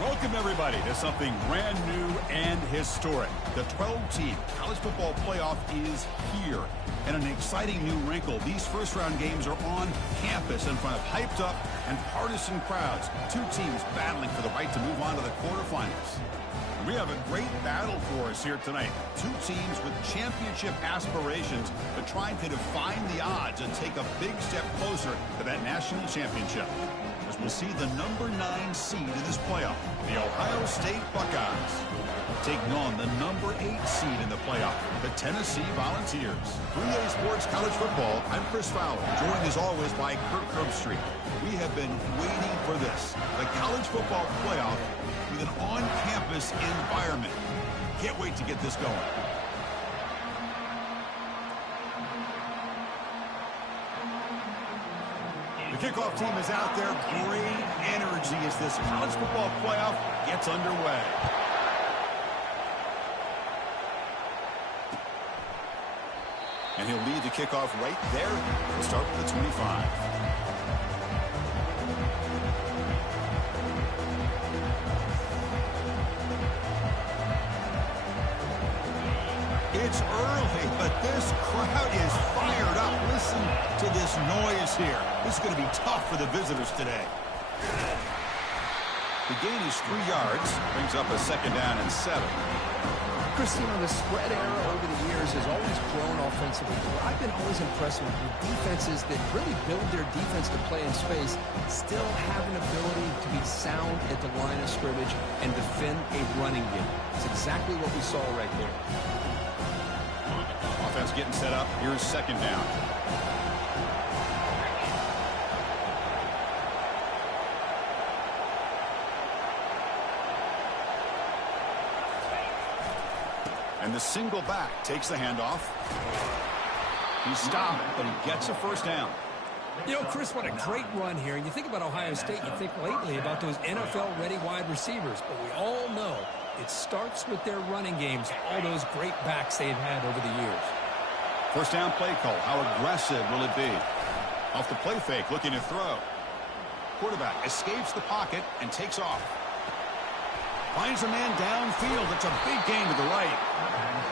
Welcome, everybody, to something brand new and historic. The 12-team college football playoff is here. And an exciting new wrinkle, these first-round games are on campus in front of hyped-up and partisan crowds. Two teams battling for the right to move on to the quarterfinals. We have a great battle for us here tonight. Two teams with championship aspirations, but trying to define the odds and take a big step closer to that national championship. As we'll see the number 9 seed in this playoff, the Ohio State Buckeyes, taking on the number 8 seed in the playoff, the Tennessee Volunteers. 3A Sports College Football, I'm Chris Fowler, joined as always by Kirk Herbstreit. We have been waiting for this, the college football playoff with an on-campus environment. Can't wait to get this going. The kickoff team is out there. Great energy as this college football playoff gets underway. And he'll lead the kickoff right there. We'll start with the 25. It's early, but this crowd is fired up. Listen to this noise here. This is going to be tough for the visitors today. The gain is 3 yards. Brings up a second down and 7. Christine, the spread era over the years has always grown offensively. I've been always impressed with defenses that really build their defense to play in space, still have an ability to be sound at the line of scrimmage and defend a running game. It's exactly what we saw right there. Offense getting set up. Here's second down. And the single back takes the handoff. He stopped, but he gets a first down. You know, Chris, what a great run here. And you think about Ohio State, you think lately about those NFL-ready wide receivers. But we all know it starts with their running games, all those great backs they've had over the years. First down play call. How aggressive will it be? Off the play fake, looking to throw. Quarterback escapes the pocket and takes off. Finds a man downfield. It's a big gain to the right.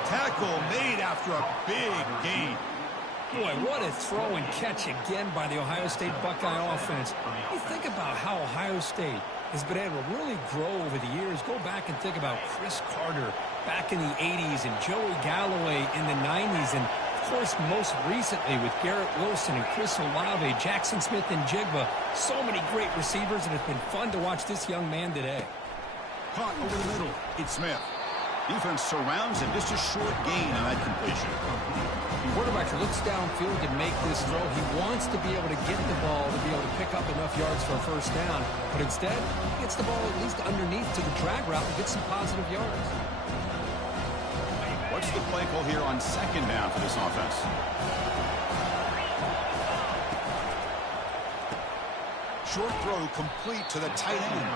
Tackle made after a big gain. Boy, what a throw and catch again by the Ohio State Buckeye offense. You think about how Ohio State has been able to really grow over the years. Go back and think about Chris Carter back in the 80s and Joey Galloway in the 90s. And, of course, most recently with Garrett Wilson and Chris Olave, Jackson Smith and Jigba. So many great receivers, and it's been fun to watch this young man today. Caught over the middle. It's Smith. Defense surrounds him. Just a short gain on that completion. The quarterback looks downfield to make this throw. He wants to be able to get the ball to be able to pick up enough yards for a first down. But instead, he gets the ball at least underneath to the drag route and gets some positive yards. What's the play call here on second down for this offense? Short throw complete to the tight end.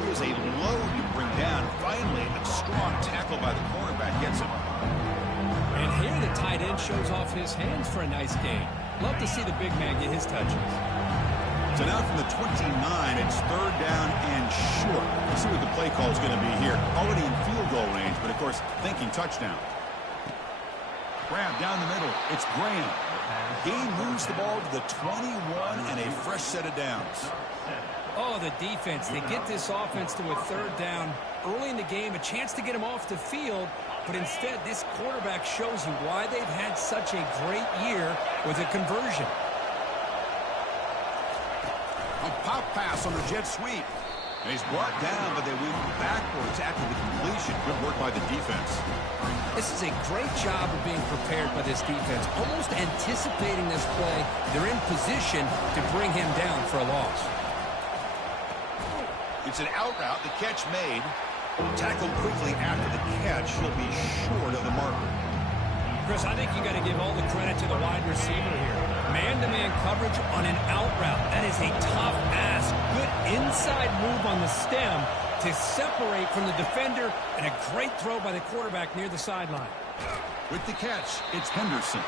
He is a load to bring down. Finally, a strong tackle by the cornerback gets him. And here the tight end shows off his hands for a nice gain. Love to see the big man get his touches. So now from the 29, it's third down and short. Let's see what the play call is going to be here. Already in field goal range, but of course, thinking touchdown. Grab down the middle. It's Graham. Gain moves the ball to the 21 and a fresh set of downs. Oh, the defense. They get this offense to a third down early in the game, a chance to get him off the field, but instead this quarterback shows you why they've had such a great year with a conversion. A pop pass on the jet sweep. And he's brought down, but they went backwards after the completion. Good work by the defense. This is a great job of being prepared by this defense, almost anticipating this play. They're in position to bring him down for a loss. It's an out route. The catch made. Tackled quickly after the catch. He'll be short of the marker. Chris, I think you got to give all the credit to the wide receiver here. Man-to-man coverage on an out route. That is a tough ask. Good inside move on the stem to separate from the defender, and a great throw by the quarterback near the sideline. With the catch, it's Henderson.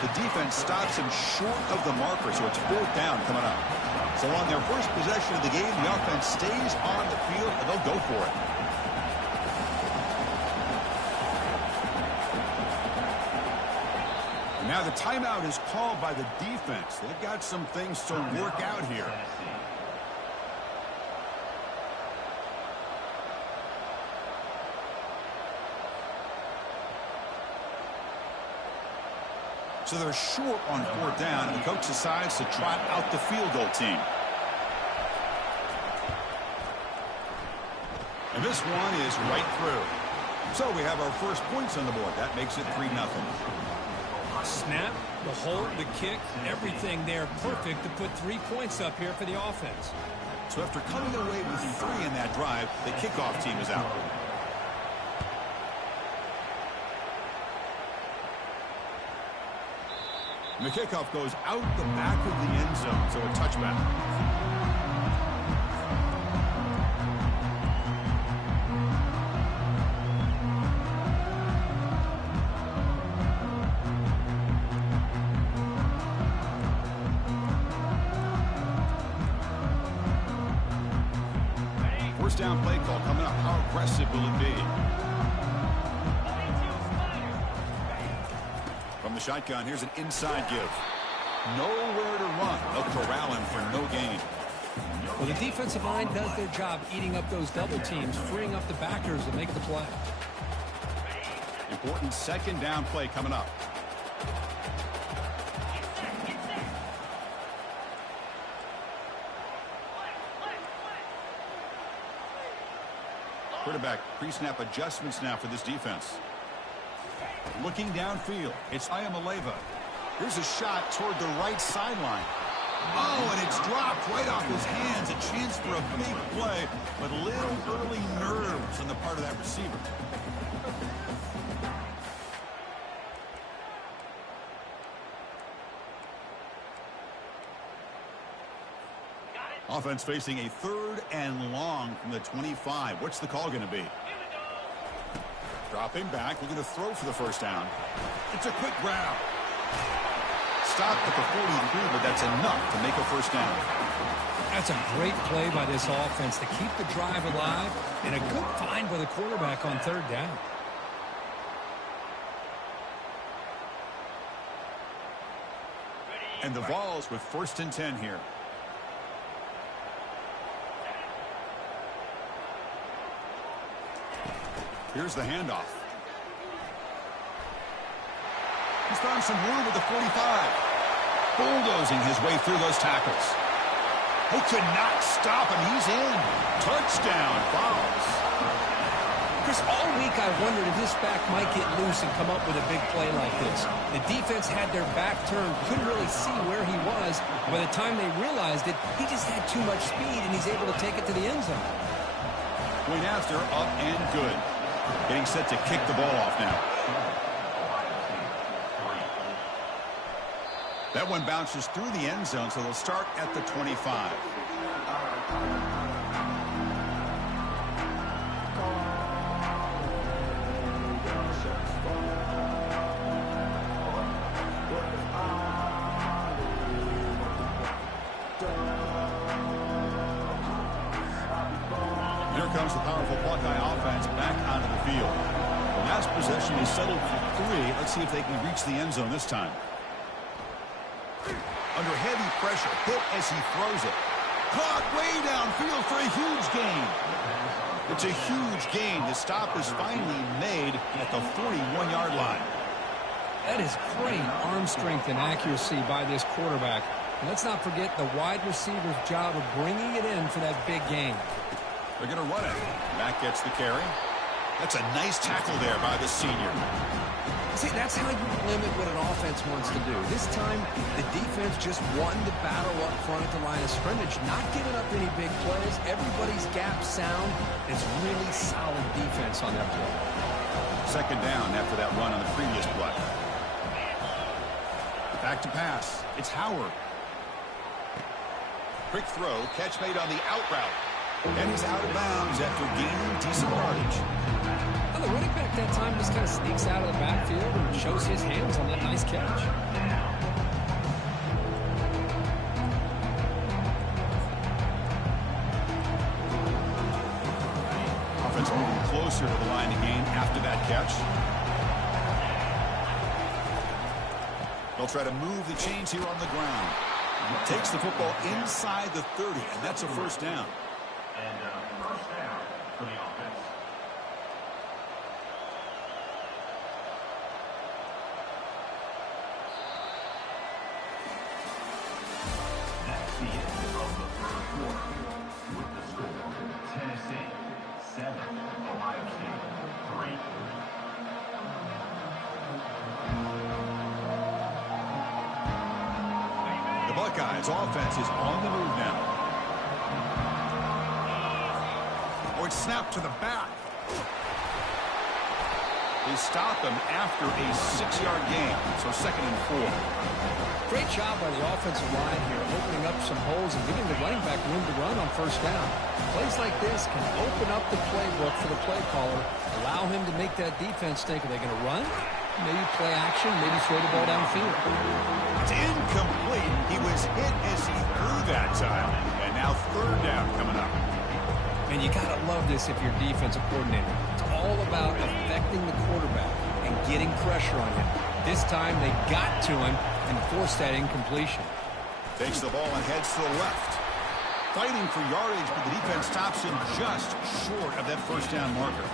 The defense stops him short of the marker, so it's fourth down coming up. So on their first possession of the game, the offense stays on the field, and they'll go for it. Now the timeout is called by the defense. They've got some things to work out here. So they're short on fourth down, and the coach decides to trot out the field goal team. And this one is right through. So we have our first points on the board. That makes it 3-0. Snap, the hold, the kick, everything there perfect to put 3 points up here for the offense. So after coming away with 3 in that drive, the kickoff team is out. And the kickoff goes out the back of the end zone, so a touchback. First down play call coming up. How aggressive will it be? From the shotgun, here's an inside give. Nowhere to run. They'll corral him for no gain. Well, the defensive line does their job eating up those double teams, freeing up the backers to make the play. Important second down play coming up. Quarterback pre-snap adjustments now for this defense. Looking downfield, it's Ayamaleva. Here's a shot toward the right sideline. Oh, and it's dropped right off his hands. A chance for a big play, but little early nerves on the part of that receiver. Offense facing a 3rd and long from the 25. What's the call going to be? Dropping back, looking to throw for the first down. It's a quick grab. Stop at the 43, but that's enough to make a first down. That's a great play by this offense to keep the drive alive, and a good find by the quarterback on 3rd down. And the Vols with 1st and 10 here. Here's the handoff. He's found some room at the 45. Bulldozing his way through those tackles. They could not stop him. He's in. Touchdown, Vols. Chris, all week I wondered if this back might get loose and come up with a big play like this. The defense had their back turned, couldn't really see where he was. By the time they realized it, he just had too much speed, and he's able to take it to the end zone. Point after, up and good. Getting set to kick the ball off now. That one bounces through the end zone, so they'll start at the 25. Here comes the powerful Buckeye offense back onto the field. The last possession is settled for 3. Let's see if they can reach the end zone this time. Under heavy pressure, hit as he throws it. Caught way downfield for a huge gain. It's a huge gain. The stop is finally made at the 41-yard line. That is great arm strength and accuracy by this quarterback. And let's not forget the wide receiver's job of bringing it in for that big gain. They're going to run it. Mack gets the carry. That's a nice tackle there by the senior. See, that's how you limit what an offense wants to do. This time, the defense just won the battle up front at the line of scrimmage, not giving up any big plays. Everybody's gap sound. It's really solid defense on that play. Second down after that run on the previous play. Back to pass. It's Howard. Quick throw. Catch made on the out route. And he's out of bounds after gaining decent yardage. Well, the running back that time just kind of sneaks out of the backfield and shows his hands on that nice catch. Offense moving closer to the line to gain after that catch. They'll try to move the chains here on the ground. Takes the football inside the 30, and that's a first down. And first down for the offense. That's the end of the first quarter. With the score, Tennessee 7, Ohio State 3. The Buckeyes offense is on the move now. It's snapped to the back. They stop him after a 6-yard gain, so 2nd and 4. Great job by the offensive line here, opening up some holes and giving the running back room to run on first down. Plays like this can open up the playbook for the play caller, allow him to make that defense think, are they going to run? Maybe play action, maybe throw the ball downfield. It's incomplete. He was hit as he threw that time, and now 3rd down coming up. And you got to love this if you're defensive coordinator. It's all about affecting the quarterback and getting pressure on him. This time they got to him and forced that incompletion. Takes the ball and heads to the left. Fighting for yardage, but the defense stops him just short of that first down marker.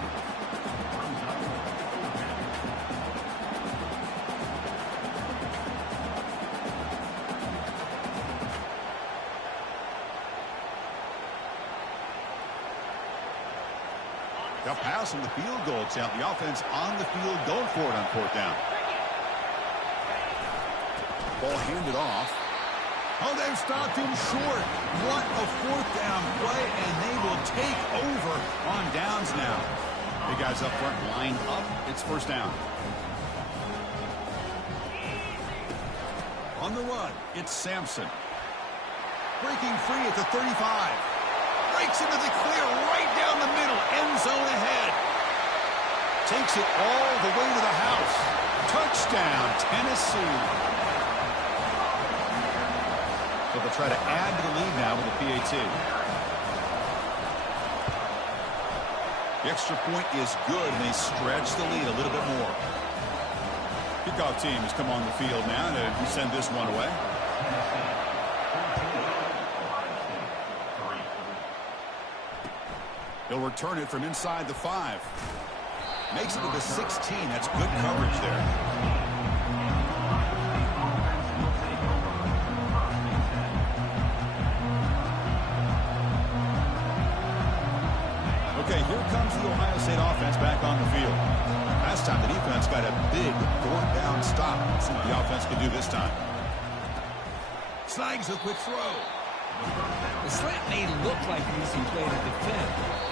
They'll pass on the field goal attempt. The offense on the field going for it on 4th down. Ball handed off. Oh, they've stopped him short. What a 4th down play, and they will take over on downs now. Big guys up front lined up. It's 1st down. On the run, it's Sampson. Breaking free at the 35. Breaks into the clear right down the middle. End zone ahead. Takes it all the way to the house. Touchdown, Tennessee. So they'll try to add to the lead now with the PAT. The extra point is good, and they stretch the lead a little bit more. Kickoff team has come on the field now to send this one away. They'll return it from inside the 5. Makes it to the 16. That's good coverage there. Okay, here comes the Ohio State offense back on the field. Last time the defense got a big 4th down stop. Let's see what the offense can do this time. Snags a quick throw. The slant may look like an easy play to defend,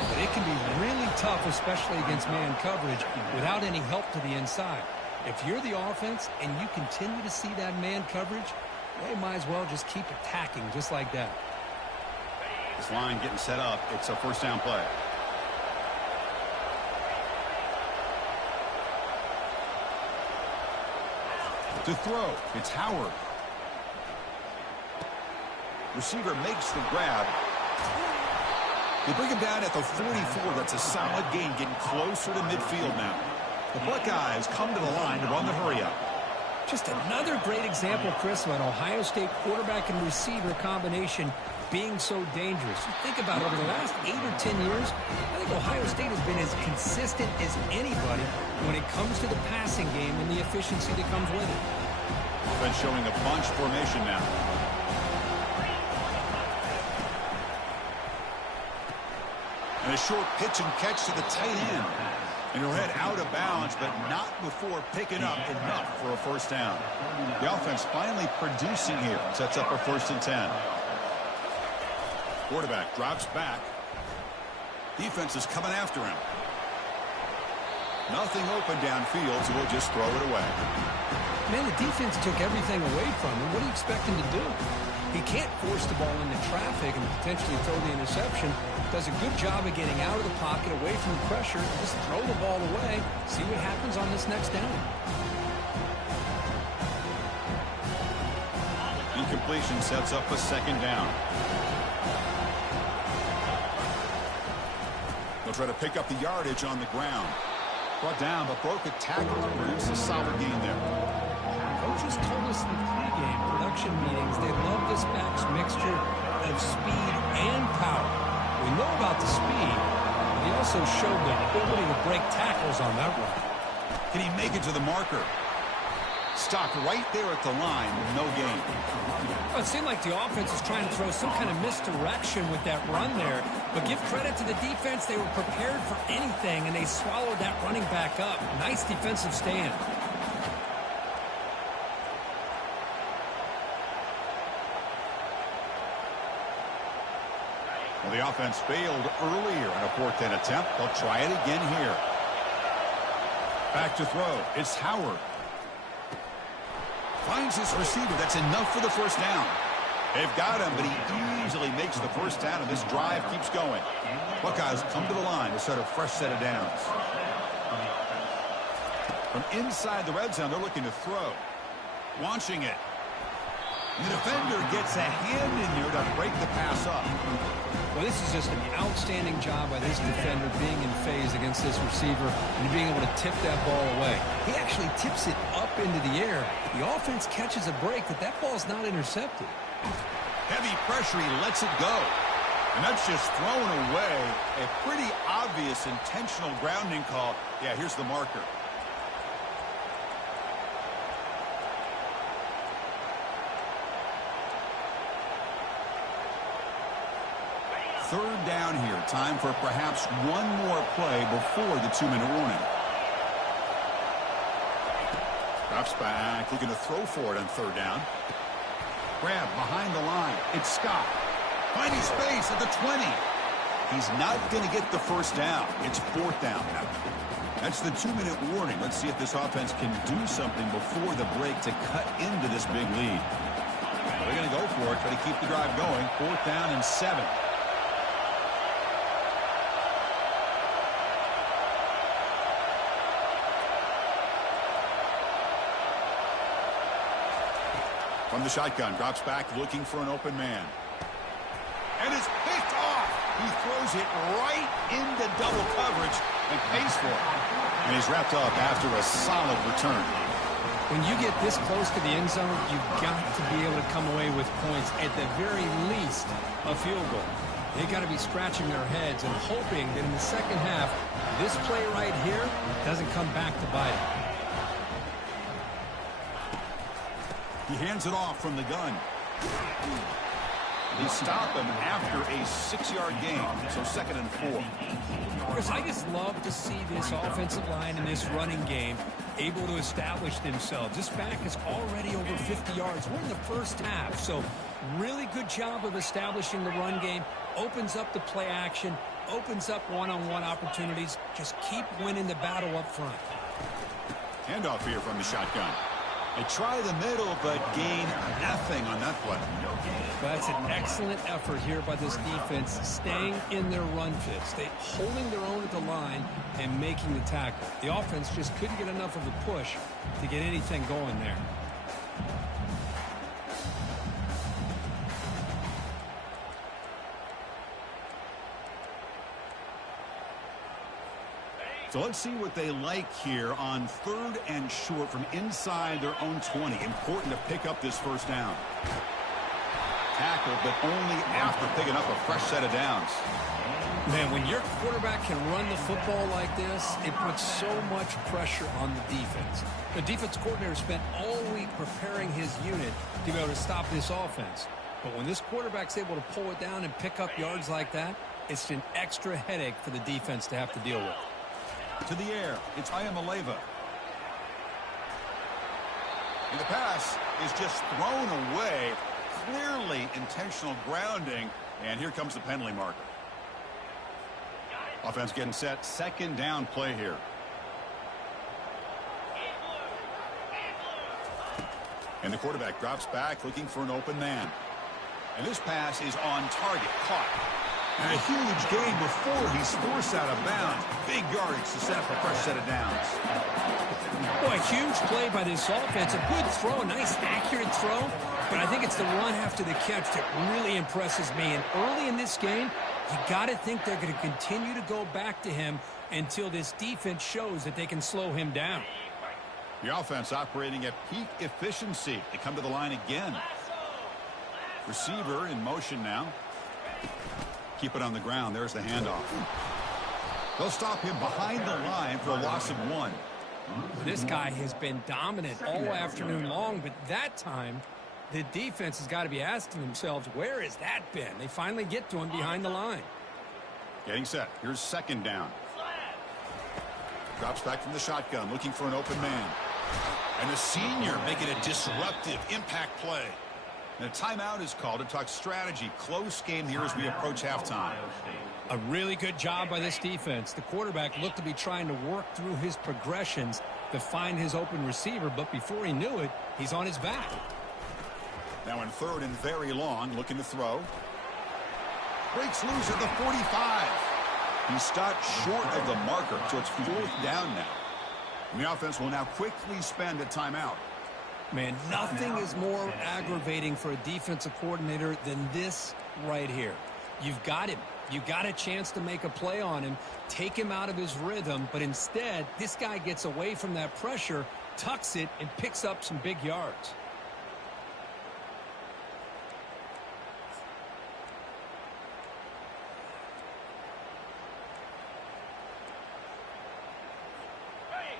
but it can be really tough, especially against man coverage, without any help to the inside. If you're the offense and you continue to see that man coverage, they might as well just keep attacking just like that. This line getting set up. It's a 1st down play. To throw, it's Howard. Receiver makes the grab. They bring him down at the 44. That's a solid gain, getting closer to midfield now. The Buckeyes come to the line to run the hurry up. Just another great example, Chris, of an Ohio State quarterback and receiver combination being so dangerous. You think about it, over the last 8 or 10 years, I think Ohio State has been as consistent as anybody when it comes to the passing game and the efficiency that comes with it. Offense showing a bunch formation now. And a short pitch and catch to the tight end. And he'll head out of bounds, but not before picking up enough for a first down. The offense finally producing here. Sets up a 1st and 10. Quarterback drops back. Defense is coming after him. Nothing open downfield, so we'll just throw it away. Man, the defense took everything away from him. What do you expect him to do? He can't force the ball into traffic and potentially throw the interception. Does a good job of getting out of the pocket, away from the pressure. Just throw the ball away. See what happens on this next down. Incompletion sets up a 2nd down. They'll try to pick up the yardage on the ground. Brought down, but broke a tackle to produce a solid gain there. Coaches told us in the pregame production meetings they love this back's mixture of speed and power. We know about the speed, but he also showed the ability to break tackles on that run. Can he make it to the marker? Stopped right there at the line with no gain. Well, it seemed like the offense was trying to throw some kind of misdirection with that run there, but give credit to the defense. They were prepared for anything, and they swallowed that running back up. Nice defensive stand. Well, the offense failed earlier on a 4th and attempt. They'll try it again here. Back to throw. It's Howard. Finds his receiver. That's enough for the first down. They've got him, but he easily makes the first down, and this drive keeps going. Buckeyes come to the line to start a fresh set of downs. From inside the red zone, they're looking to throw. Launching it. The defender gets a hand in there to break the pass up. Well, this is just an outstanding job by this defender being in phase against this receiver and being able to tip that ball away. He actually tips it up into the air. The offense catches a break, but that ball's not intercepted. Heavy pressure, he lets it go. And that's just thrown away. A pretty obvious intentional grounding call. Yeah, here's the marker. Third down here. Time for perhaps one more play before the 2-minute warning. Drops back. Looking to throw for it on 3rd down. Grab behind the line. It's Scott. Finding space at the 20. He's not going to get the first down. It's 4th down. That's the 2-minute warning. Let's see if this offense can do something before the break to cut into this big lead. They're going to go for it. Try to keep the drive going. 4th down and 7. From the shotgun, drops back, looking for an open man. And it's picked off. He throws it right into double coverage and pays for it. And he's wrapped up after a solid return. When you get this close to the end zone, you've got to be able to come away with points, at the very least, a field goal. They've got to be scratching their heads and hoping that in the second half, this play right here doesn't come back to bite them. He hands it off from the gun. They stop him after a 6-yard gain, so 2nd and 4. Chris, I just love to see this offensive line in this running game able to establish themselves. This back is already over 50 yards. We're in the first half, so really good job of establishing the run game. Opens up the play action, opens up one-on-one opportunities. Just keep winning the battle up front. Handoff here from the shotgun. They try the middle, but gain nothing on that play. That's an excellent effort here by this defense, staying in their run fits. They holding their own at the line and making the tackle. The offense just couldn't get enough of a push to get anything going there. So let's see what they like here on 3rd and short from inside their own 20. Important to pick up this first down. Tackle, but only after picking up a fresh set of downs. Man, when your quarterback can run the football like this, it puts so much pressure on the defense. The defense coordinator spent all week preparing his unit to be able to stop this offense. But when this quarterback's able to pull it down and pick up yards like that, it's an extra headache for the defense to have to deal with. To the air, it's Ayamaleva. And the pass is just thrown away. Clearly intentional grounding. And here comes the penalty marker. Offense getting set. 2nd down play here. And the quarterback drops back looking for an open man. And this pass is on target. Caught. And a huge gain before he's forced out of bounds. Big yardage to set up a fresh set of downs. Boy, a huge play by this offense. A good throw, a nice accurate throw. But I think it's the run after the catch that really impresses me. And early in this game, you got to think they're going to continue to go back to him until this defense shows that they can slow him down. The offense operating at peak efficiency. They come to the line again. Receiver in motion now. Keep it on the ground. There's the handoff. They'll stop him behind the line for a loss of 1. This guy has been dominant all afternoon long, but that time the defense has got to be asking themselves, where has that been? They finally get to him behind the line. Getting set. Here's 2nd down. Drops back from the shotgun, looking for an open man. And the senior making a disruptive impact play. And a timeout is called to talk strategy. Close game here as we approach halftime. A really good job by this defense. The quarterback looked to be trying to work through his progressions to find his open receiver, but before he knew it, he's on his back. Now in 3rd and very long, looking to throw. Breaks loose at the 45. He stopped short of the marker, so it's 4th down now. And the offense will now quickly spend a timeout. Man, nothing is more aggravating for a defensive coordinator than this right here. You've got him. You've got a chance to make a play on him, take him out of his rhythm, but instead, this guy gets away from that pressure, tucks it, and picks up some big yards.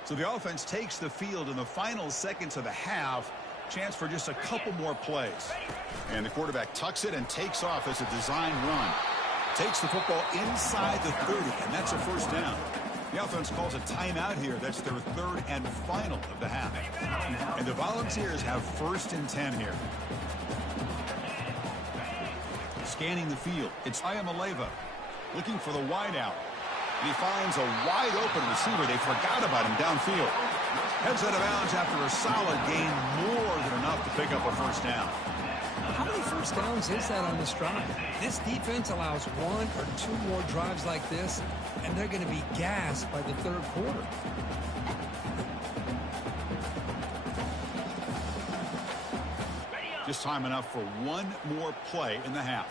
So the offense takes the field in the final seconds of the half. Chance for just a couple more plays. And the quarterback tucks it and takes off as a design run. Takes the football inside the 30, and that's a first down. The offense calls a timeout here. That's their 3rd and final of the half. And the Volunteers have 1st and 10 here. Scanning the field, it's Ayamaleva looking for the wideout. And he finds a wide-open receiver. They forgot about him downfield. Heads out of bounds after a solid gain, more than enough to pick up a first down. How many first downs is that on this drive? This defense allows 1 or 2 more drives like this, and they're going to be gassed by the 3rd quarter. Just time enough for 1 more play in the half.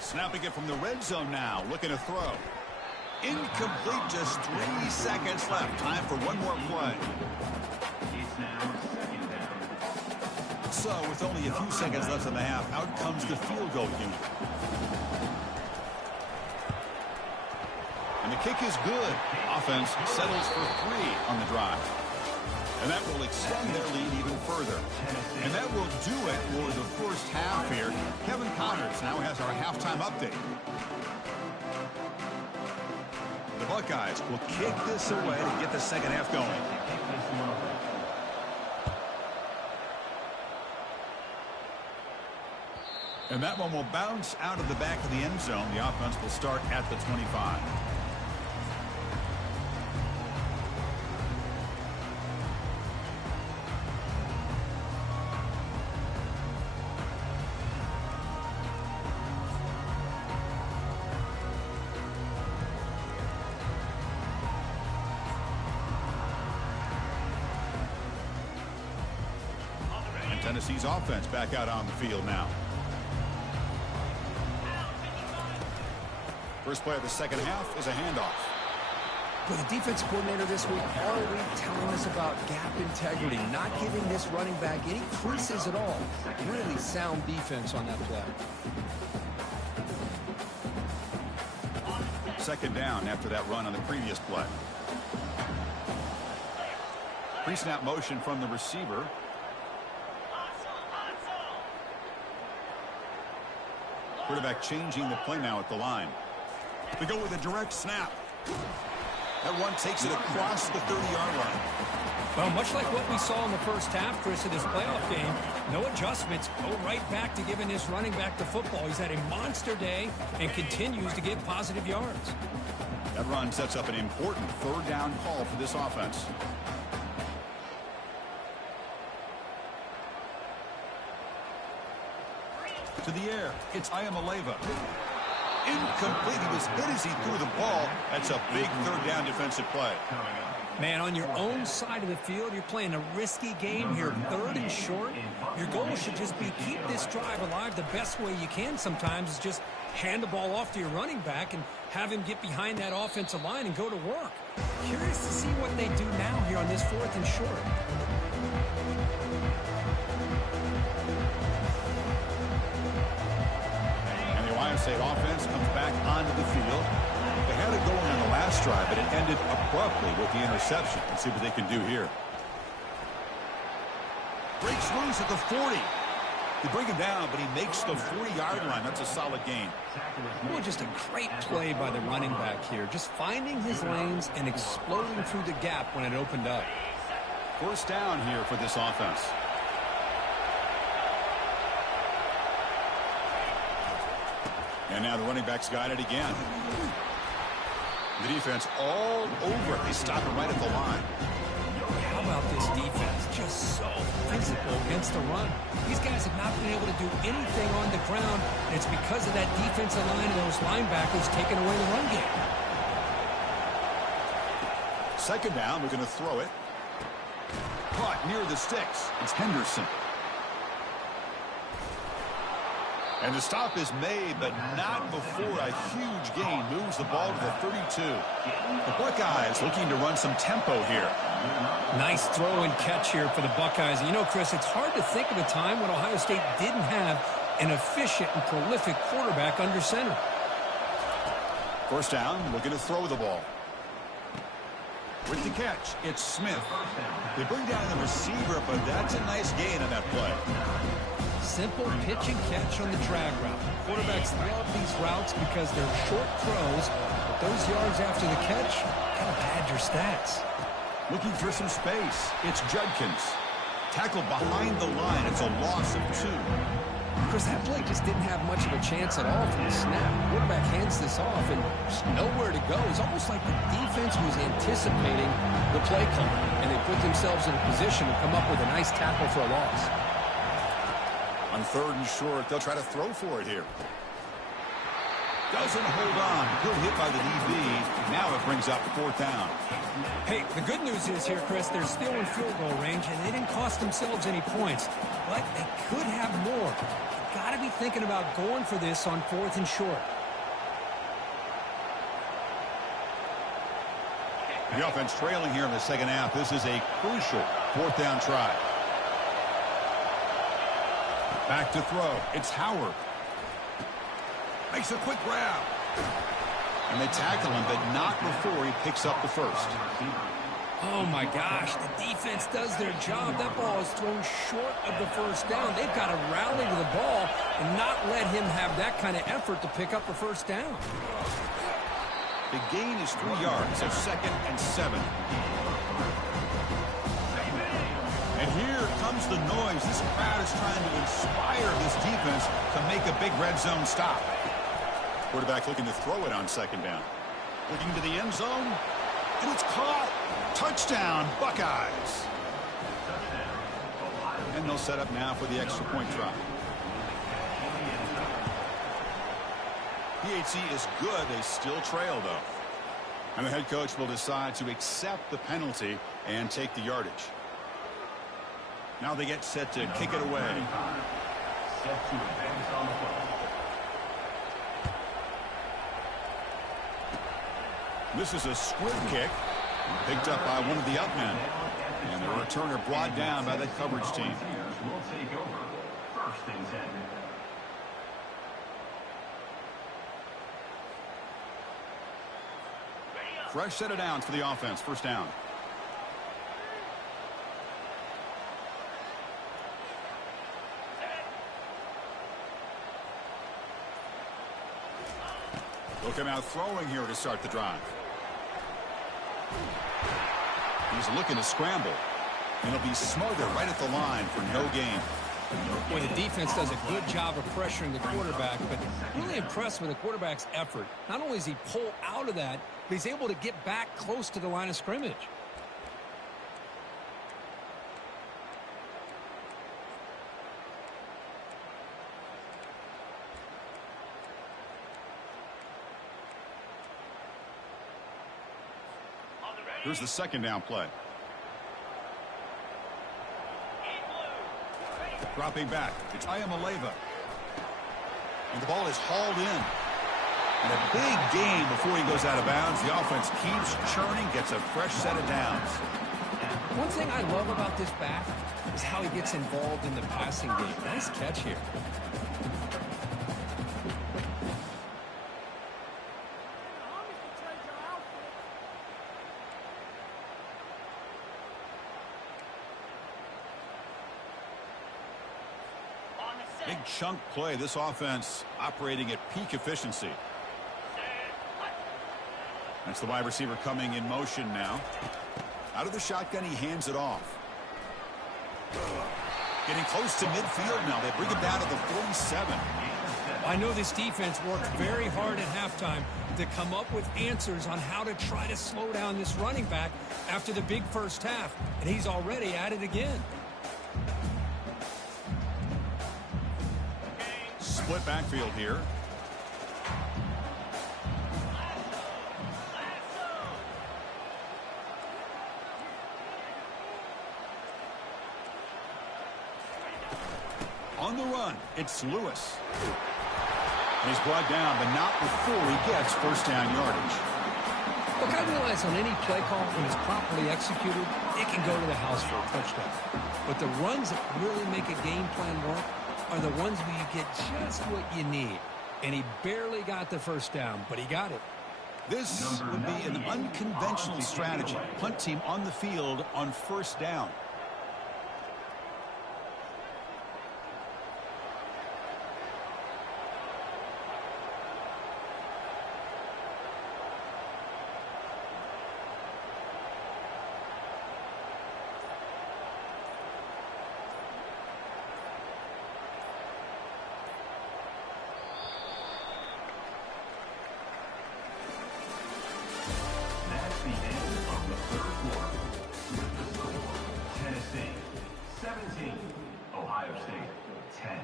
Snapping it from the red zone now, looking to throw. Incomplete, just 3 seconds left. Time for 1 more play. So with only a few seconds left in the half, out comes the field goal unit. And the kick is good. Offense settles for 3 on the drive. And that will extend their lead even further. And that will do it for the first half here. Kevin Connors now has our halftime update. The Buckeyes will kick this away to get the second half going. And that one will bounce out of the back of the end zone. The offense will start at the 25. And Tennessee's offense back out on the field now. First play of the second half is a handoff. For the defense coordinator this week, all week telling us about gap integrity, not giving this running back any creases at all. Really sound defense on that play. Second down after that run on the previous play. Pre-snap motion from the receiver. Quarterback changing the play now at the line. We go with a direct snap. That one takes it across the 30-yard line. Well, much like what we saw in the first half, Chris, of this playoff game, no adjustments. Go right back to giving this running back the football. He's had a monster day and continues to get positive yards. That run sets up an important third down call for this offense. To the air, it's Ayamaleva. Incomplete. He was hit as he threw the ball. That's a big third down defensive play. Man, on your own side of the field, you're playing a risky game here, third and short. Your goal should just be keep this drive alive the best way you can sometimes is just hand the ball off to your running back and have him get behind that offensive line and go to work. Curious to see what they do now here on this fourth and short. Ohio State offense comes back onto the field. They had it going on the last drive, but it ended abruptly with the interception. Let's see what they can do here. Breaks loose at the 40. They bring him down, but he makes the 40-yard line. That's a solid gain. Well, just a great play by the running back here. Just finding his lanes and exploding through the gap when it opened up. First down here for this offense. And now the running back's got it again. The defense all over it. They stop it right at the line. How about this defense? Just so physical against the run. These guys have not been able to do anything on the ground, and it's because of that defensive line and those linebackers taking away the run game. Second down, we're going to throw it. Caught near the sticks. It's Henderson. And the stop is made, but not before a huge gain moves the ball to the 32. The Buckeyes looking to run some tempo here. Nice throw and catch here for the Buckeyes. You know, Chris, it's hard to think of a time when Ohio State didn't have an efficient and prolific quarterback under center. First down, looking to throw the ball. With the catch, it's Smith. They bring down the receiver, but that's a nice gain on that play. Simple pitch and catch on the drag route. Quarterbacks love these routes because they're short throws, but those yards after the catch kind of pad your stats. Looking for some space. It's Judkins. Tackled behind the line. It's a loss of 2. Chris, that play just didn't have much of a chance at all from the snap. Quarterback hands this off and just nowhere to go. It's almost like the defense was anticipating the play call, and they put themselves in a position to come up with a nice tackle for a loss. On third and short, they'll try to throw for it here. Doesn't hold on. Good hit by the DB. Now it brings up fourth down. Hey, the good news is here, Chris, they're still in field goal range, and they didn't cost themselves any points. But they could have more. You've got to be thinking about going for this on fourth and short. The offense trailing here in the second half. This is a crucial fourth down try. Back to throw. It's Howard. Makes a quick grab. And they tackle him, but not before he picks up the first. Oh, my gosh. The defense does their job. That ball is thrown short of the first down. They've got to rally to the ball and not let him have that kind of effort to pick up the first down. The gain is 3 yards, so second and 7. And here comes the noise. This crowd is trying to inspire this defense to make a big red zone stop. Quarterback looking to throw it on second down. Looking to the end zone. And it's caught. Touchdown, Buckeyes. And they'll set up now for the extra point try. PHC is good. They still trail, though. And the head coach will decide to accept the penalty and take the yardage. Now they get set to kick it away. This is a squib kick. Picked up by one of the up men. And the returner brought down by the coverage team. Will take over. First and 10. Fresh set of downs for the offense. First down. Look him out throwing here to start the drive. He's looking to scramble. And he'll be smothered right at the line for no gain. Boy, the defense does a good job of pressuring the quarterback, but really impressed with the quarterback's effort. Not only does he pull out of that, but he's able to get back close to the line of scrimmage. Here's the second down play. Dropping back. It's Ayamaleva. And the ball is hauled in. And a big gain before he goes out of bounds. The offense keeps churning, gets a fresh set of downs. One thing I love about this back is how he gets involved in the passing game. Nice catch here. Big chunk play. This offense operating at peak efficiency. That's the wide receiver coming in motion now. Out of the shotgun, he hands it off. Getting close to midfield now. They bring him down to the 47. I know this defense worked very hard at halftime to come up with answers on how to try to slow down this running back after the big first half, and he's already at it again. Split backfield here. On the run, it's Lewis. And he's brought down, but not before he gets first down yardage. Look, I realize on any play call, when it's properly executed, it can go to the house for a touchdown. But the runs that really make a game plan work are the ones where you get just what you need. And he barely got the first down, but he got it. This would be an unconventional strategy. Punt team on the field on first down. That's the end of the third quarter. With the score, Tennessee 17, Ohio State 10.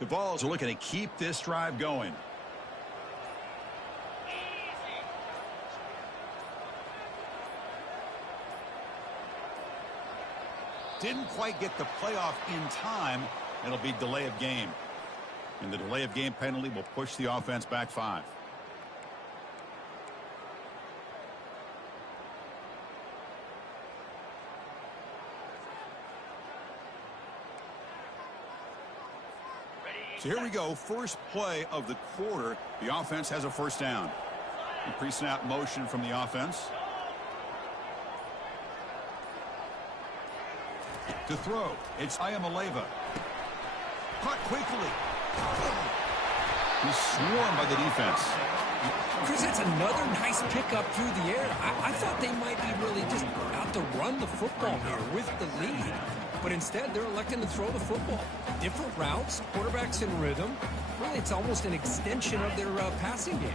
The Vols are looking to keep this drive going. Didn't quite get the playoff in time. It'll be delay of game. And the delay of game penalty will push the offense back 5. So here we go. First play of the quarter. The offense has a first down. The pre-snap motion from the offense. To throw, it's Ayamaleva. Caught quickly. He's swarmed by the defense. Chris, that's another nice pickup through the air. I thought they might be really just out to run the football here with the lead. But instead, they're electing to throw the football. Different routes, quarterbacks in rhythm. Really, it's almost an extension of their passing game.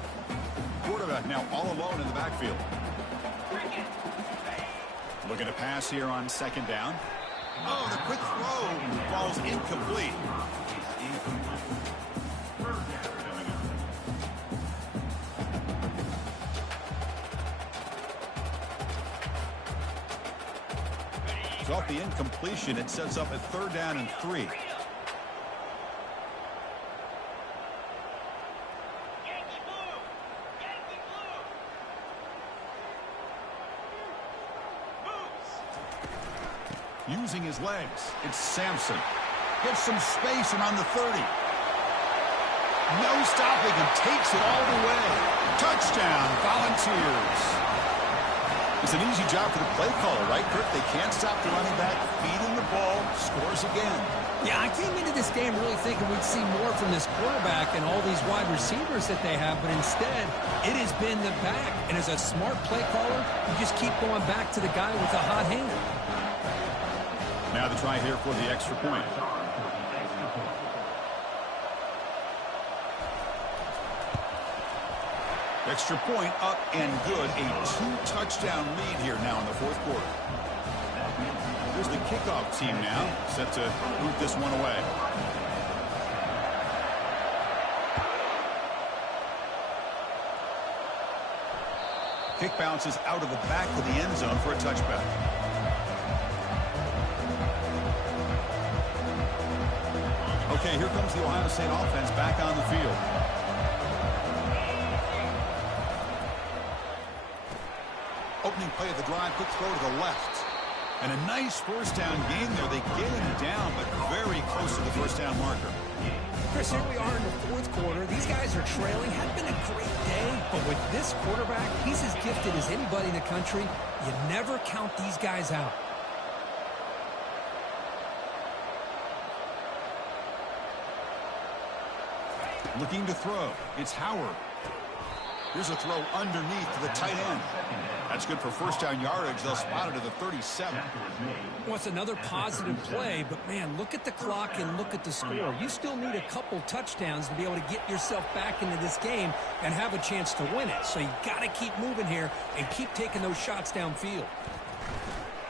Quarterback now all alone in the backfield. Looking to pass here on second down. Oh, the quick throw falls incomplete. the incompletion. It sets up a 3rd down and 3. Using his legs, it's Sampson. Gets some space and on the 30. No stopping him, takes it all the way. Touchdown, Volunteers. It's an easy job for the play caller, right, Kirk? They can't stop the running back, feed him the ball, scores again. Yeah, I came into this game really thinking we'd see more from this quarterback and all these wide receivers that they have, but instead, it has been the back. And as a smart play caller, you just keep going back to the guy with the hot hand. Now the try here for the extra point. Extra point up and good. A 2-touchdown lead here now in the 4th quarter. Here's the kickoff team now, set to root this one away. Kick bounces out of the back of the end zone for a touchback. Okay, here comes the Ohio State offense back on the field. Opening play of the drive, quick throw to the left. And a nice 1st down gain there. They get him down, but very close to the 1st down marker. Chris, here we are in the 4th quarter. These guys are trailing. Had been a great day, but with this quarterback, he's as gifted as anybody in the country. You never count these guys out. Looking to throw. It's Howard. Here's a throw underneath to the tight end. That's good for 1st down yardage. They'll spot it to the 37. Well, it's another positive play, but, man, look at the clock and look at the score. You still need a couple touchdowns to be able to get yourself back into this game and have a chance to win it. So you got to keep moving here and keep taking those shots downfield.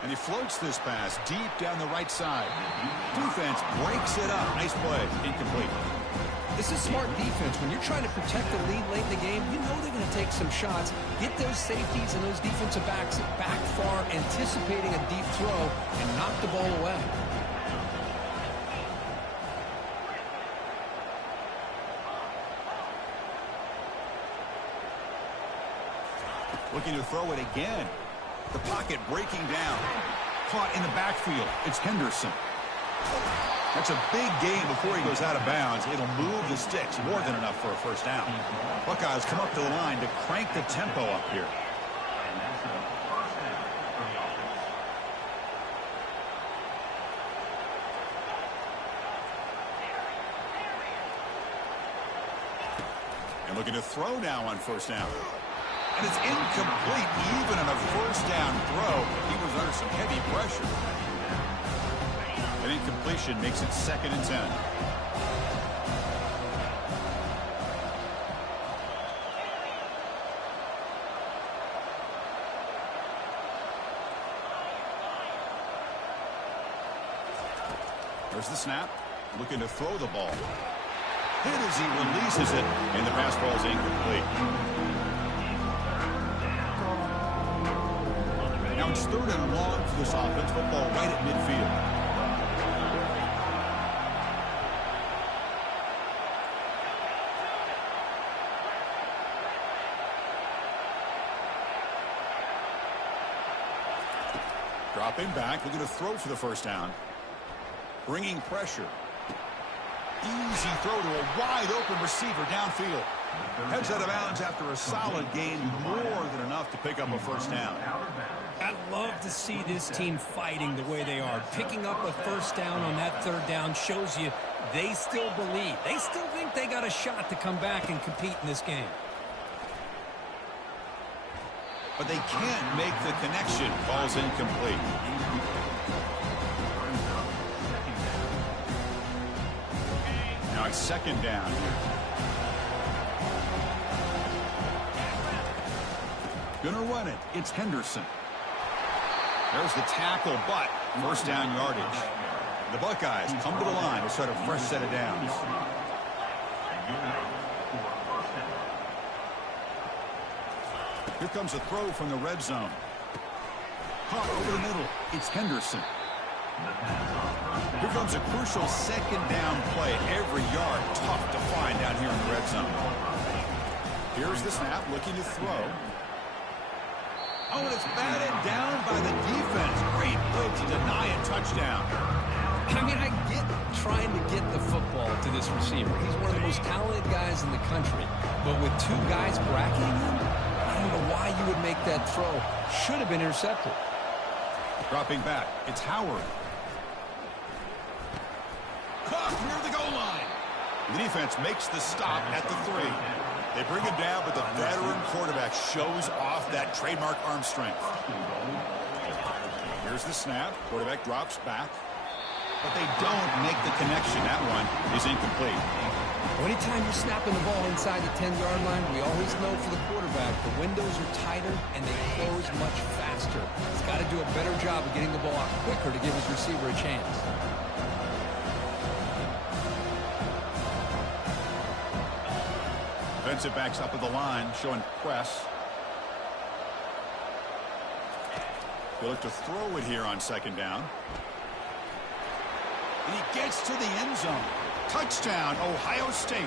And he floats this pass deep down the right side. Defense breaks it up. Nice play. Incomplete. This is smart defense. When you're trying to protect the lead late in the game, you know they're going to take some shots, get those safeties and those defensive backs back far, anticipating a deep throw, and knock the ball away. Looking to throw it again. The pocket breaking down. Caught in the backfield. It's Henderson. That's a big gain before he goes out of bounds. It'll move the sticks, more than enough for a 1st down. Buckeyes come up to the line to crank the tempo up here. And looking to throw now on 1st down. And it's incomplete. Even on a 1st down throw, he was under some heavy pressure. An incompletion makes it 2nd and 10. There's the snap. Looking to throw the ball. Hit as he releases it, and the pass ball is incomplete. Now it's 3rd and long for this offense. Football right at midfield. Dropping back, looking to throw for the 1st down. Bringing pressure. Easy throw to a wide-open receiver downfield. Heads out of bounds after a solid gain, more than enough to pick up a 1st down. I love to see this team fighting the way they are. Picking up a 1st down on that 3rd down shows you they still believe. They still think they got a shot to come back and compete in this game. But they can't make the connection. Ball's incomplete. Now it's 2nd down. Gonna run it. It's Henderson. There's the tackle, but 1st down yardage. The Buckeyes come to the line to start a fresh set of downs. Here comes a throw from the red zone. Caught over the middle. It's Henderson. Here comes a crucial second down play. Every yard tough to find down here in the red zone. Here's the snap, looking to throw. Oh, and it's batted down by the defense. Great play to deny a touchdown. I mean, I get trying to get the football to this receiver. He's one of the most talented guys in the country. But with two guys bracketing him, I don't know why you would make that throw. Should have been intercepted. Dropping back, it's Howard. Caught near the goal line. The defense makes the stop at the 3. They bring him down, but the veteran quarterback shows off that trademark arm strength. Here's the snap. Quarterback drops back. But they don't make the connection. That one is incomplete. Anytime you're snapping the ball inside the 10-yard line, we always know for the quarterback, the windows are tighter and they close much faster. He's got to do a better job of getting the ball out quicker to give his receiver a chance. Defensive backs up at the line, showing press. They look to throw it here on second down. And he gets to the end zone. Touchdown, Ohio State.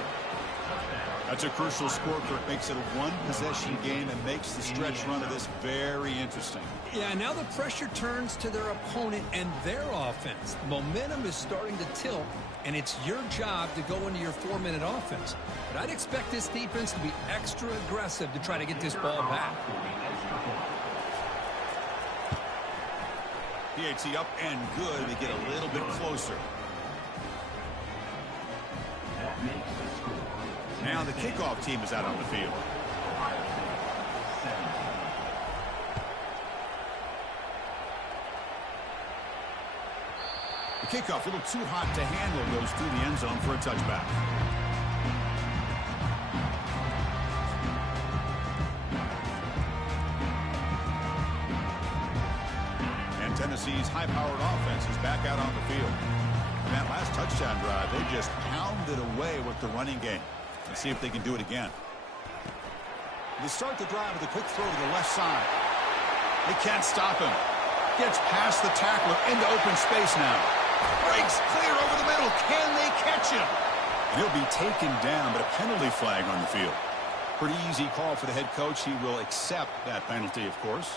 That's a crucial score, Kirk. Makes it a one-possession game and makes the stretch run of this very interesting. Yeah, now the pressure turns to their opponent and their offense. Momentum is starting to tilt, and it's your job to go into your 4-minute offense. But I'd expect this defense to be extra aggressive to try to get this ball back. PAT up and good. They get a little bit closer. Now the kickoff team is out on the field. The kickoff, a little too hot to handle, goes through the end zone for a touchback. And Tennessee's high-powered offense is back out on the field. In that last touchdown drive, they just pounded away with the running game. Let's see if they can do it again. They start the drive with a quick throw to the left side. They can't stop him. Gets past the tackler into open space now. Breaks clear over the middle. Can they catch him? And he'll be taken down, but a penalty flag on the field. Pretty easy call for the head coach. He will accept that penalty, of course.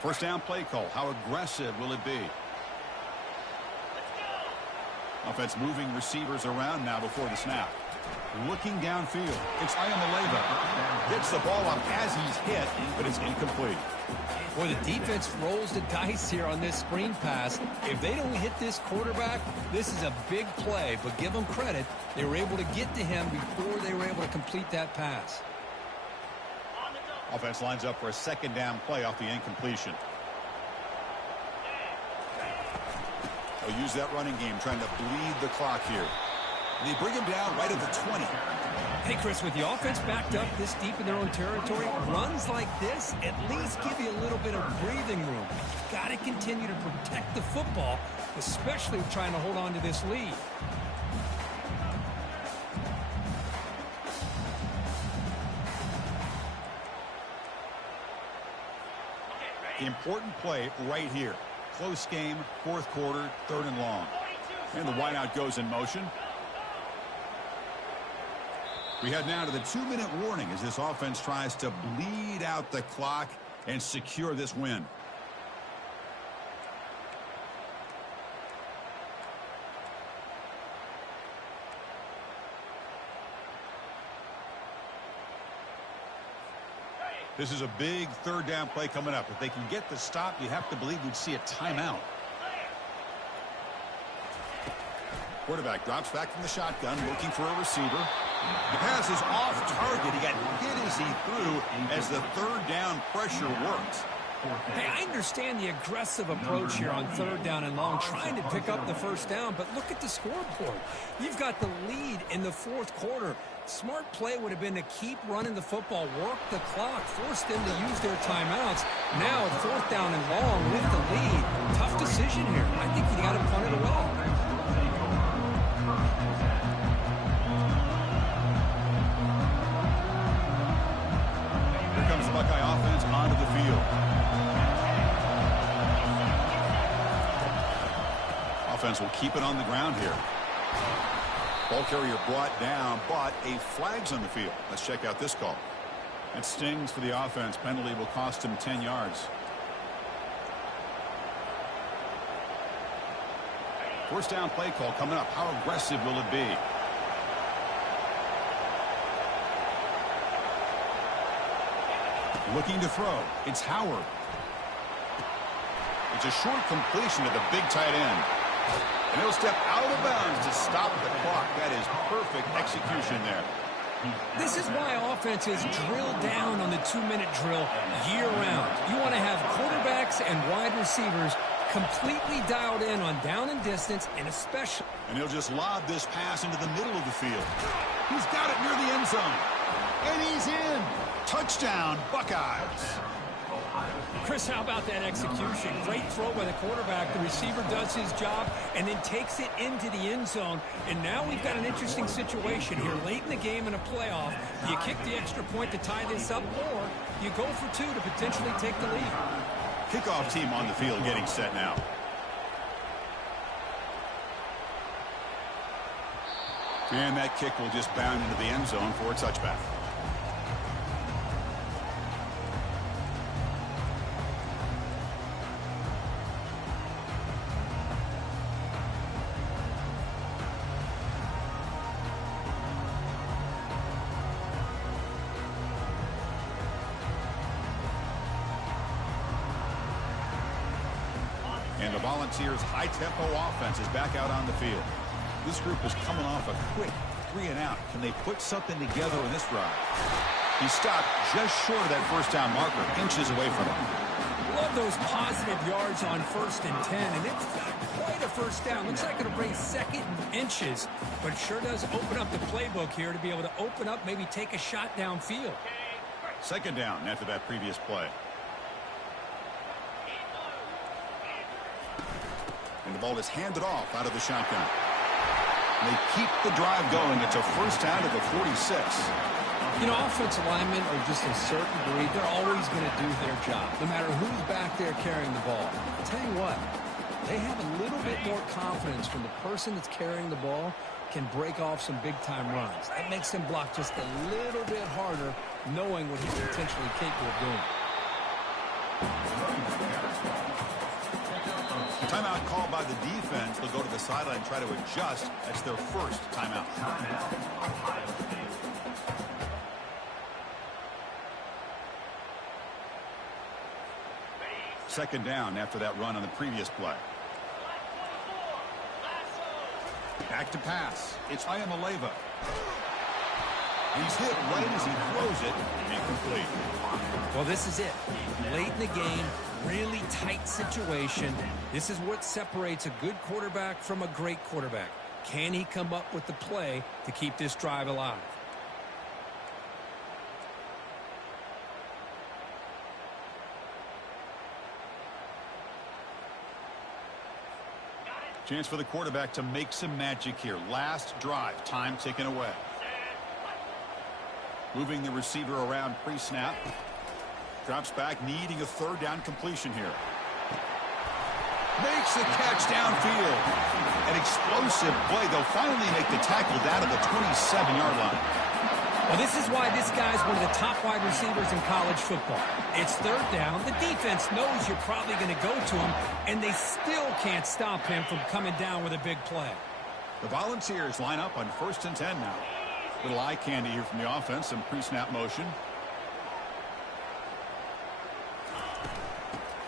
First down play call. How aggressive will it be? Offense moving receivers around now before the snap. Looking downfield. It's Ayamaleva. Gets the ball up as he's hit, but it's incomplete. Boy, the defense rolls the dice here on this screen pass. If they don't hit this quarterback, this is a big play, but give them credit. They were able to get to him before they were able to complete that pass. Offense lines up for a second down play off the incompletion. They'll use that running game, trying to bleed the clock here. And they bring him down right at the 20. Hey, Chris, with the offense backed up this deep in their own territory, runs like this at least give you a little bit of breathing room. You've got to continue to protect the football, especially trying to hold on to this lead. Important play right here. Close game, fourth quarter, 3rd and long. And the wideout goes in motion. We head now to the 2-minute warning as this offense tries to bleed out the clock and secure this win. This is a big 3rd down play coming up. If they can get the stop, you have to believe we'd see a timeout. Quarterback drops back from the shotgun, looking for a receiver. The pass is off target. He got hit as he threw as the 3rd down pressure works. Hey, I understand the aggressive approach here on 3rd down and long, trying to pick up the 1st down, but look at the scoreboard. You've got the lead in the 4th quarter. Smart play would have been to keep running the football, work the clock, force them to use their timeouts. Now, 4th down and long with the lead. Tough decision here. I think you got to punt it away. offense will keep it on the ground here. Ball carrier brought down, but a flag's on the field. Let's check out this call. It stings for the offense. Penalty will cost him 10 yards. First down play call coming up. How aggressive will it be? Looking to throw. It's Howard. It's a short completion to the big tight end. And he'll step out of bounds to stop the clock. That is perfect execution there. This is why offenses drill down on the 2-minute drill year-round. You want to have quarterbacks and wide receivers completely dialed in on down and distance, and especially... And he'll just lob this pass into the middle of the field. He's got it near the end zone. And he's in. Touchdown, Buckeyes. Chris, how about that execution? Great throw by the quarterback. The receiver does his job and then takes it into the end zone. And now we've got an interesting situation here. Late in the game in a playoff, you kick the extra point to tie this up, or you go for two to potentially take the lead. Kickoff team on the field getting set now. And that kick will just bound into the end zone for a touchback. And the Volunteers' high-tempo offense is back out on the field. This group is coming off a quick 3-and-out. Can they put something together in this drive? He stopped just short of that first down marker, inches away from him. Love those positive yards on 1st and 10, and it's quite a first down. Looks like it'll bring second and inches, but sure does open up the playbook here to be able to open up, maybe take a shot downfield. Second down after that previous play. And the ball is handed off out of the shotgun. And they keep the drive going. It's a first down to the 46. You know, offensive linemen are just a certain breed. They're always going to do their job, no matter who's back there carrying the ball. I'll tell you what, they have a little bit more confidence when the person that's carrying the ball can break off some big-time runs. That makes them block just a little bit harder, knowing what he's potentially capable of doing. Timeout called by the defense. They'll go to the sideline and try to adjust. That's their first timeout. Second down after that run on the previous play. Back to pass. It's Ayamaleva. He's hit right as he throws it. Incomplete. Well, this is it. Late in the game, really tight situation. This is what separates a good quarterback from a great quarterback. Can he come up with the play to keep this drive alive? Chance for the quarterback to make some magic here. Last drive, time taken away. Moving the receiver around pre-snap. Drops back, needing a third down completion here. Makes the catch downfield. An explosive play. They'll finally make the tackle down to the 27-yard line. Well, this is why this guy's one of the top wide receivers in college football. It's third down. The defense knows you're probably going to go to him, and they still can't stop him from coming down with a big play. The Volunteers line up on 1st and 10 now. Little eye candy here from the offense. Some pre-snap motion.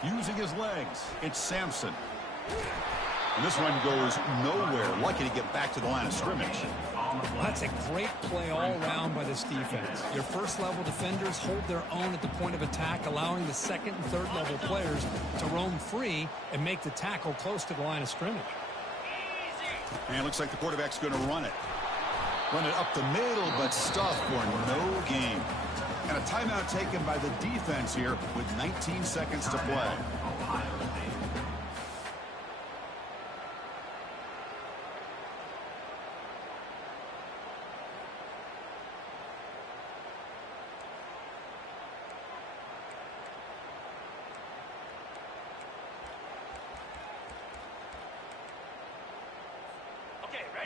Using his legs, it's Sampson. And this one goes nowhere. Lucky to get back to the line of scrimmage. Well, that's a great play all around by this defense. Your first-level defenders hold their own at the point of attack, allowing the second and third-level players to roam free and make the tackle close to the line of scrimmage. And it looks like the quarterback's going to run it. Run it up the middle, but stuffed for no gain. And a timeout taken by the defense here with 19 seconds to play.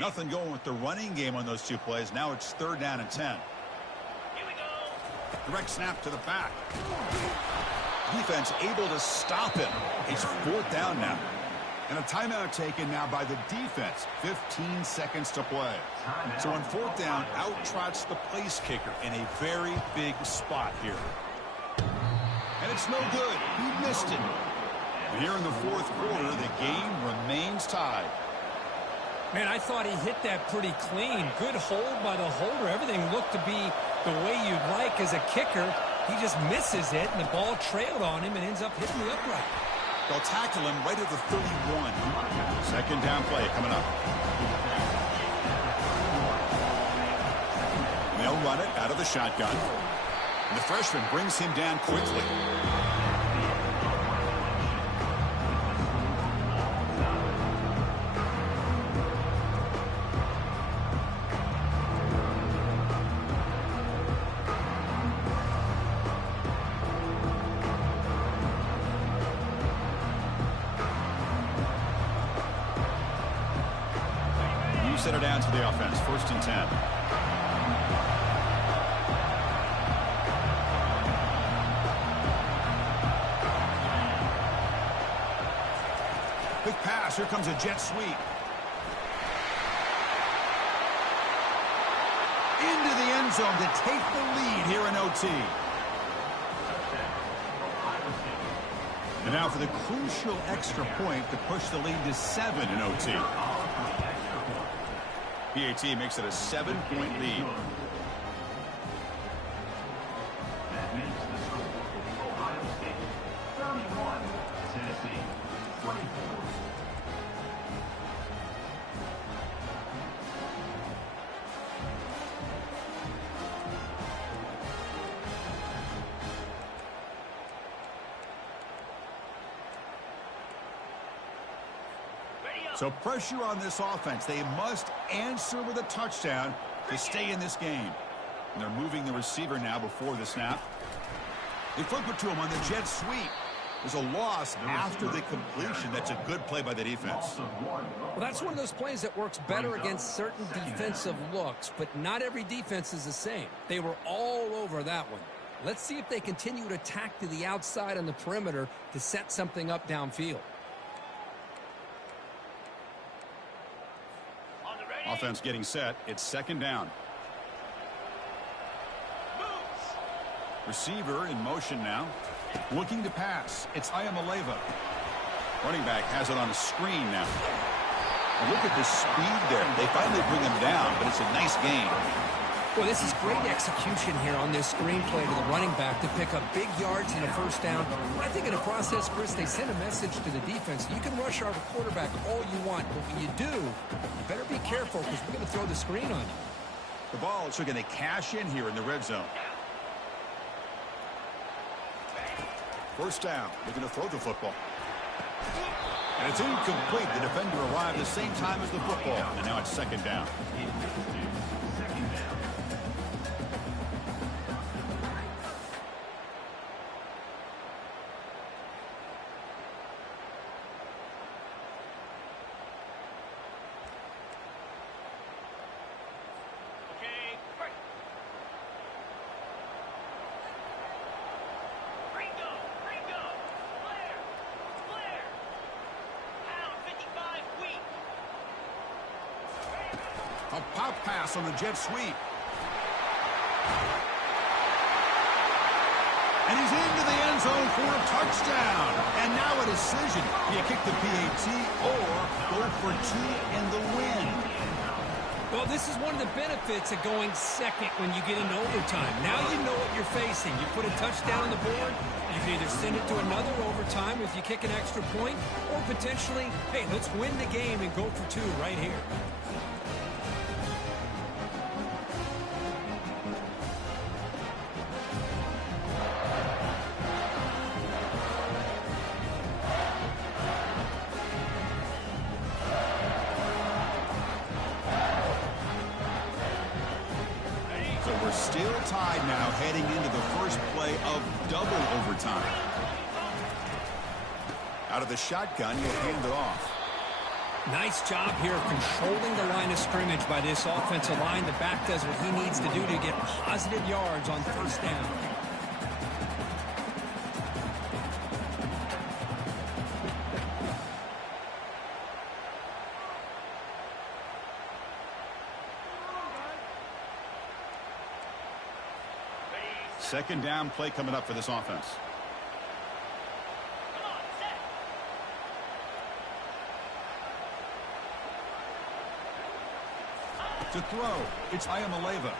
Nothing going with the running game on those two plays. Now it's 3rd down and 10. Here we go. Direct snap to the back. Defense able to stop him. It's 4th down now. And a timeout taken now by the defense. 15 seconds to play. So on 4th down, out trots the place kicker in a very big spot here. And it's no good. He missed it. And here in the 4th quarter, the game remains tied. Man, I thought he hit that pretty clean. Good hold by the holder. Everything looked to be the way you'd like as a kicker. He just misses it, and the ball trailed on him and ends up hitting the upright. They'll tackle him right at the 31. 2nd down play coming up. They'll run it out of the shotgun. And the freshman brings him down quickly. Set her down to the offense. 1st and 10. Quick pass. Here comes a jet sweep. Into the end zone to take the lead here in OT. And now for the crucial extra point to push the lead to 7 in OT. PAT makes it a 7-point lead. That makes the score Ohio State 31, Tennessee 24. So pressure on this offense. They must answer with a touchdown to stay in this game. And they're moving the receiver now before the snap. They flip it to him on the jet sweep. There's a loss after the completion. That's a good play by the defense. Well, that's one of those plays that works better against certain defensive looks, but not every defense is the same. They were all over that one. Let's see if they continue to attack to the outside on the perimeter to set something up downfield. Offense getting set. It's 2nd down. Receiver in motion now. Looking to pass. It's Ayamaleva. Running back has it on a screen now. And look at the speed there. They finally bring him down, but it's a nice gain. Well, this is great execution here on this screen play to the running back to pick up big yards and a 1st down. I think in the process, Chris, they send a message to the defense. You can rush our quarterback all you want, but when you do, you better be careful because we're going to throw the screen on you. The ball is going to cash in here in the red zone. 1st down. They're going to throw the football. And it's incomplete. The defender arrived the same time as the football. And now it's 2nd down. A pop pass on the jet sweep. And he's into the end zone for a touchdown. And now a decision. Do you kick the PAT or go for 2 and the win? Well, this is one of the benefits of going second when you get into overtime. Now you know what you're facing. You put a touchdown on the board, you can either send it to another overtime if you kick an extra point, or potentially, hey, let's win the game and go for 2 right here. We're still tied now heading into the first play of double overtime. Out of the shotgun, he'll hand it off. Nice job here of controlling the line of scrimmage by this offensive line. The back does what he needs to do to get positive yards on first down. Second down play coming up for this offense. To throw, it's Ayamaleva.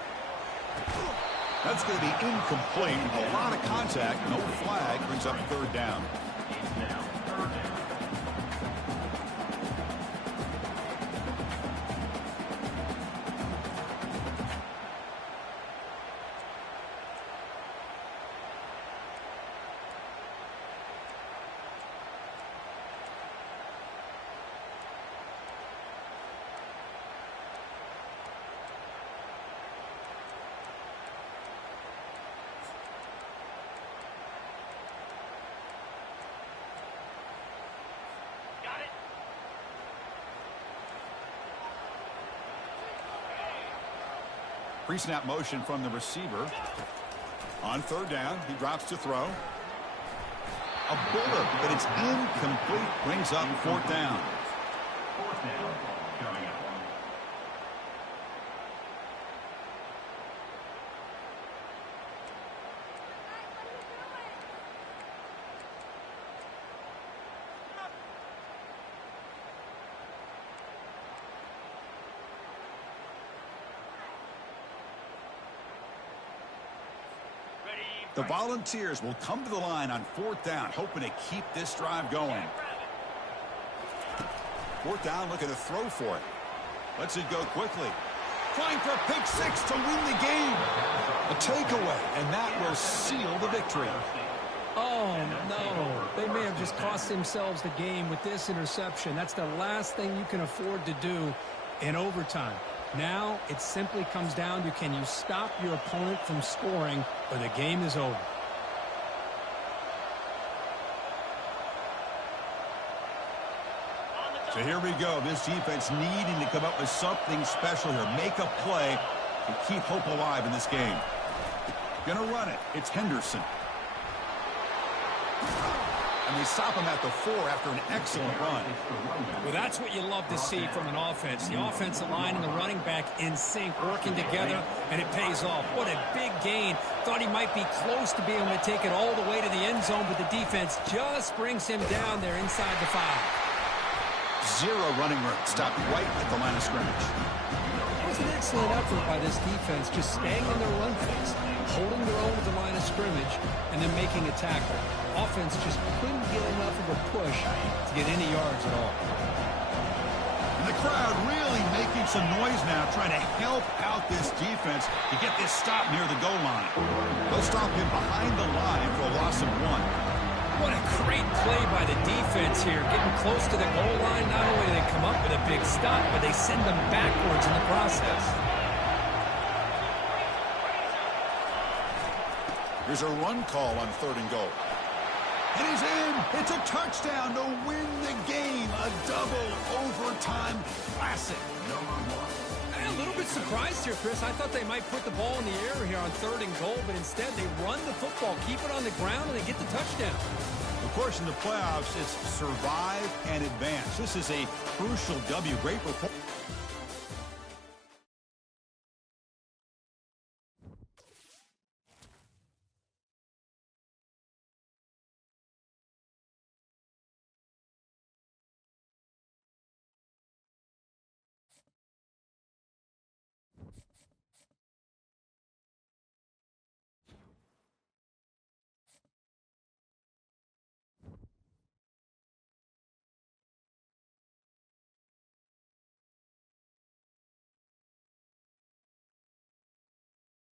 That's going to be incomplete. A lot of contact, no flag, brings up third down. Pre-snap motion from the receiver. On third down, he drops to throw. A bullet, but it's incomplete. Brings up fourth down. Fourth down, coming up. The Volunteers will come to the line on fourth down, hoping to keep this drive going. Fourth down, looking to throw for it. Lets it go quickly. Trying for a pick six to win the game. A takeaway, and that will seal the victory. Oh, no. They may have just cost themselves the game with this interception. That's the last thing you can afford to do in overtime. Now it simply comes down to, can you stop your opponent from scoring, or the game is over. So here we go. This defense needing to come up with something special here. Make a play to keep hope alive in this game. Gonna run it. It's Henderson. And they stop him at the 4 after an excellent run. Well, that's what you love to see from an offense. The offensive line and the running back in sync, working together, and it pays off. What a big gain. Thought he might be close to being able to take it all the way to the end zone, but the defense just brings him down there inside the 5. Zero running room. Stopped right at the line of scrimmage. It was an excellent effort by this defense, just staying in their run face, holding their own with the line of scrimmage, and then making a tackle. Offense just couldn't get enough of a push to get any yards at all. And the crowd really making some noise now, trying to help out this defense to get this stop near the goal line. They'll stop him behind the line for a loss of 1. What a great play by the defense here, getting close to the goal line. Not only do they come up with a big stop, but they send them backwards in the process. Here's a run call on 3rd and goal. And he's in. It's a touchdown to win the game. A double overtime classic. I'm a little bit surprised here, Chris. I thought they might put the ball in the air here on 3rd and goal, but instead they run the football, keep it on the ground, and they get the touchdown. Of course, in the playoffs, it's survive and advance. This is a crucial W. Great performance.